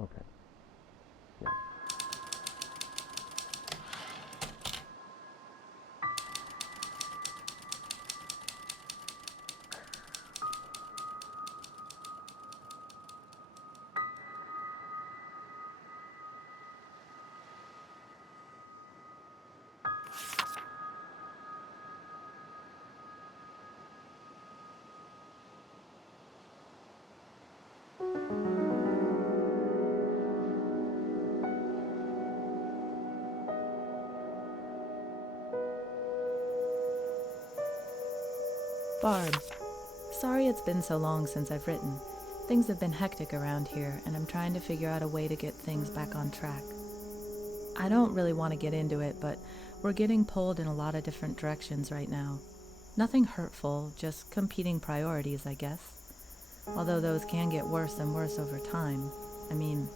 Okay. Yeah. Barb, sorry it's been so long since I've written. Things have been hectic around here, and I'm trying to figure out a way to get things back on track. I don't really want to get into it, but we're getting pulled in a lot of different directions right now. Nothing hurtful, just competing priorities, I guess. Although those can get worse and worse over time. I mean,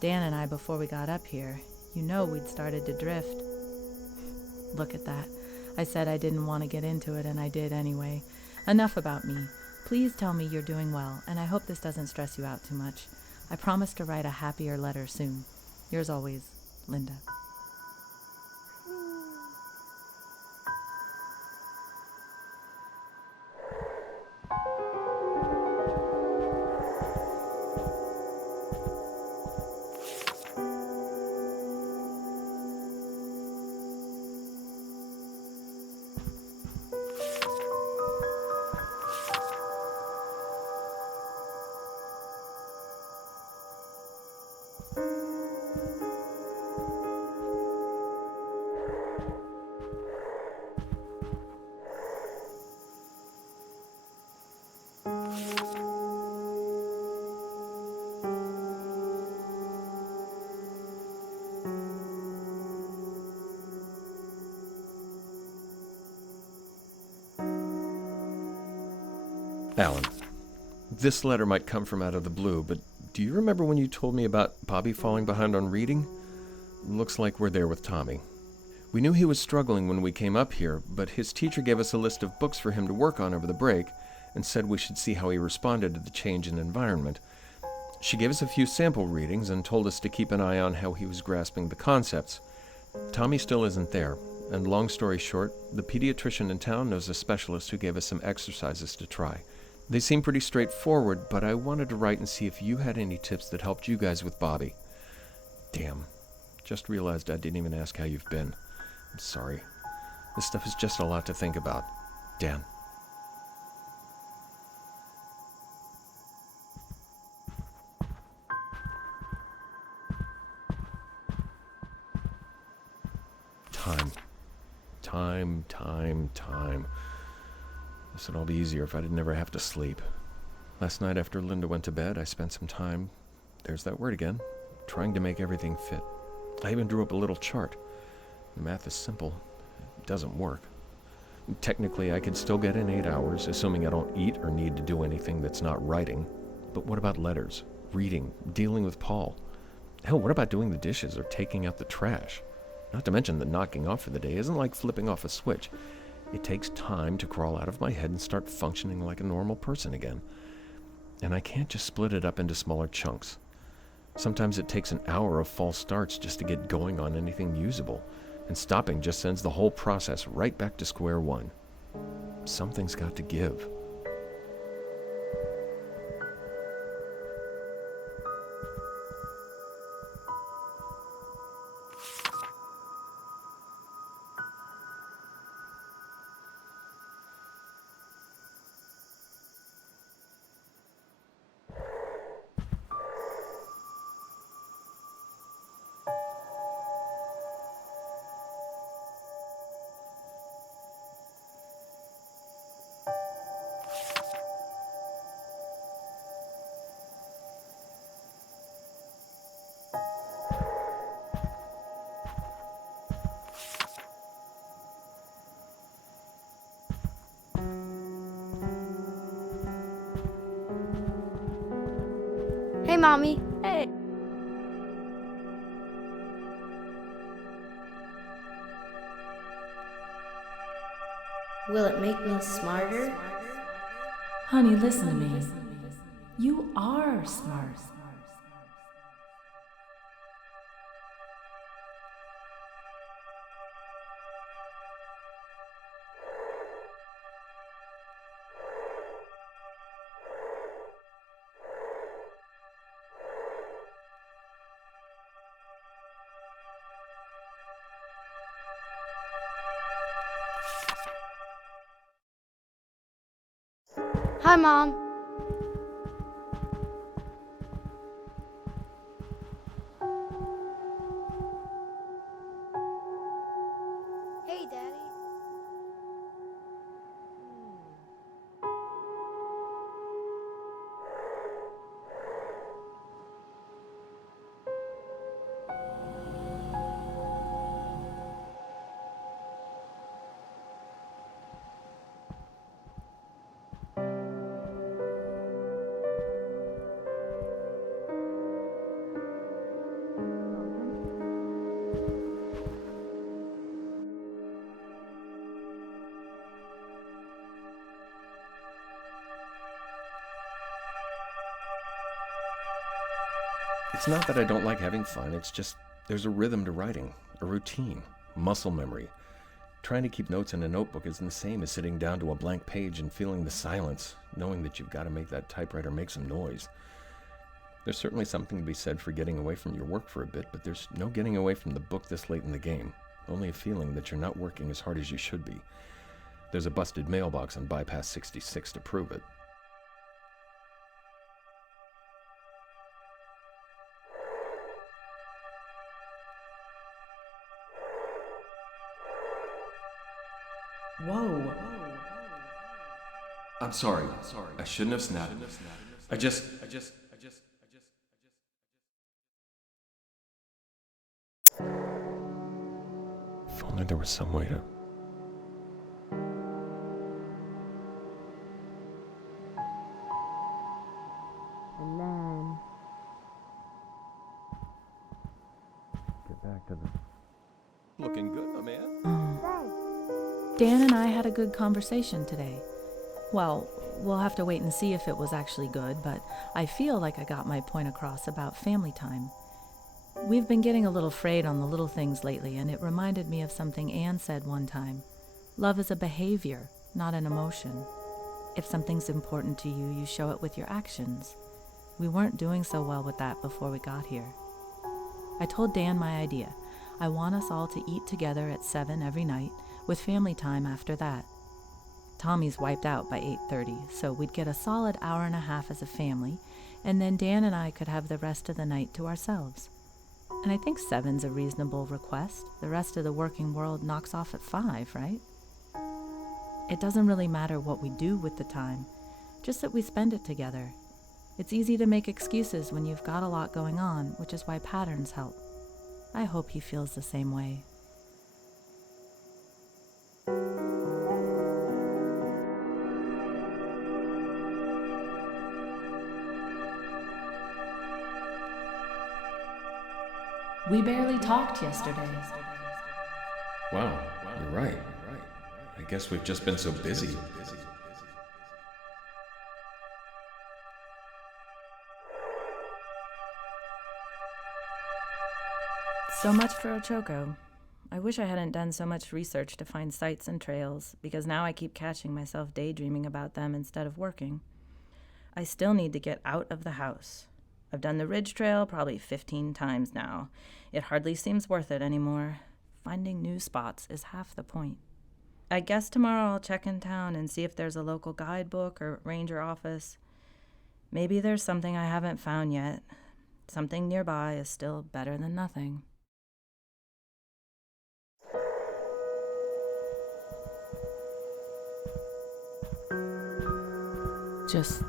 Dan and I, before we got up here, we'd started to drift. Look at that. I said I didn't want to get into it, and I did anyway. Enough about me. Please tell me you're doing well, and I hope this doesn't stress you out too much. I promise to write a happier letter soon. Yours always, Linda. Alan, this letter might come from out of the blue, but do you remember when you told me about Bobby falling behind on reading? Looks like we're there with Tommy. We knew he was struggling when we came up here, but his teacher gave us a list of books for him to work on over the break and said we should see how he responded to the change in environment. She gave us a few sample readings and told us to keep an eye on how he was grasping the concepts. Tommy still isn't there, and long story short, the pediatrician in town knows a specialist who gave us some exercises to try. They seem pretty straightforward, but I wanted to write and see if you had any tips that helped you guys with Bobby. Damn. Just realized I didn't even ask how you've been. I'm sorry. This stuff is just a lot to think about. Dan. Time. This would all be easier if I didn't ever have to sleep. Last night after Linda went to bed, I spent some time, there's that word again, trying to make everything fit. I even drew up a little chart. The math is simple. It doesn't work. Technically, I could still get in 8 hours, assuming I don't eat or need to do anything that's not writing. But what about letters, reading, dealing with Paul? Hell, what about doing the dishes or taking out the trash? Not to mention that knocking off for the day isn't like flipping off a switch. It takes time to crawl out of my head and start functioning like a normal person again. And I can't just split it up into smaller chunks. Sometimes it takes an hour of false starts just to get going on anything usable, and stopping just sends the whole process right back to square one. Something's got to give. Hey, Mommy. Hey! Will it make me smarter? Honey, listen to me. You are smart. Hi, Mom. Hey, Daddy. It's not that I don't like having fun, it's just there's a rhythm to writing, a routine, muscle memory. Trying to keep notes in a notebook isn't the same as sitting down to a blank page and feeling the silence, knowing that you've got to make that typewriter make some noise. There's certainly something to be said for getting away from your work for a bit, but there's no getting away from the book this late in the game. Only a feeling that you're not working as hard as you should be. There's a busted mailbox on Bypass 66 to prove it. Whoa. I'm sorry. I shouldn't have snapped. I just. If only there was some way to. And then... Get back to the. Looking good, my man. Dan and I had a good conversation today. Well, we'll have to wait and see if it was actually good, but I feel like I got my point across about family time. We've been getting a little frayed on the little things lately, and it reminded me of something Anne said one time. Love is a behavior, not an emotion. If something's important to you, you show it with your actions. We weren't doing so well with that before we got here. I told Dan my idea. I want us all to eat together at 7 every night, with family time after that. Tommy's wiped out by 8:30, so we'd get a solid hour and a half as a family, and then Dan and I could have the rest of the night to ourselves. And I think 7's a reasonable request. The rest of the working world knocks off at 5, right? It doesn't really matter what we do with the time, just that we spend it together. It's easy to make excuses when you've got a lot going on, which is why patterns help. I hope he feels the same way. We barely talked yesterday. Wow, you're right. I guess we've just been so busy. So much for Ochoko. I wish I hadn't done so much research to find sites and trails, because now I keep catching myself daydreaming about them instead of working. I still need to get out of the house. I've done the Ridge Trail probably 15 times now. It hardly seems worth it anymore. Finding new spots is half the point. I guess tomorrow I'll check in town and see if there's a local guidebook or ranger office. Maybe there's something I haven't found yet. Something nearby is still better than nothing. Just...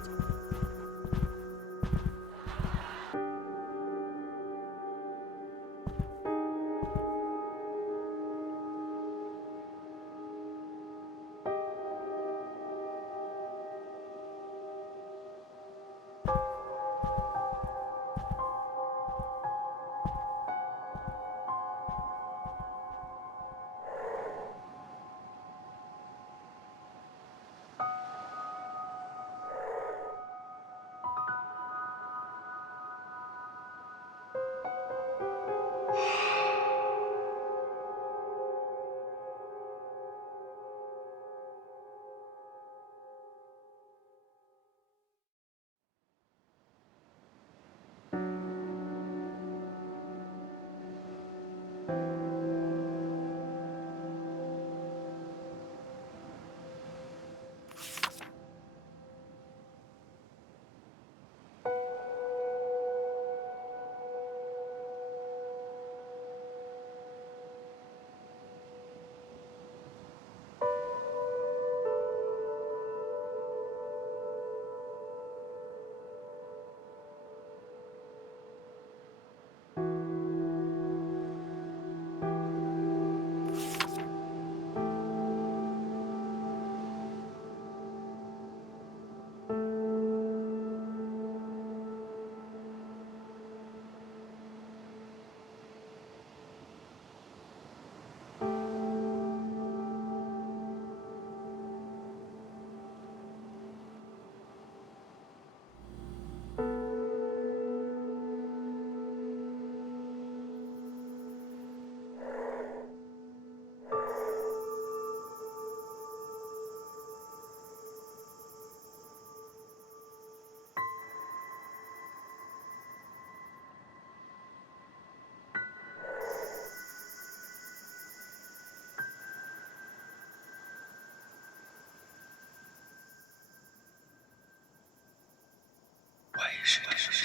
Shh.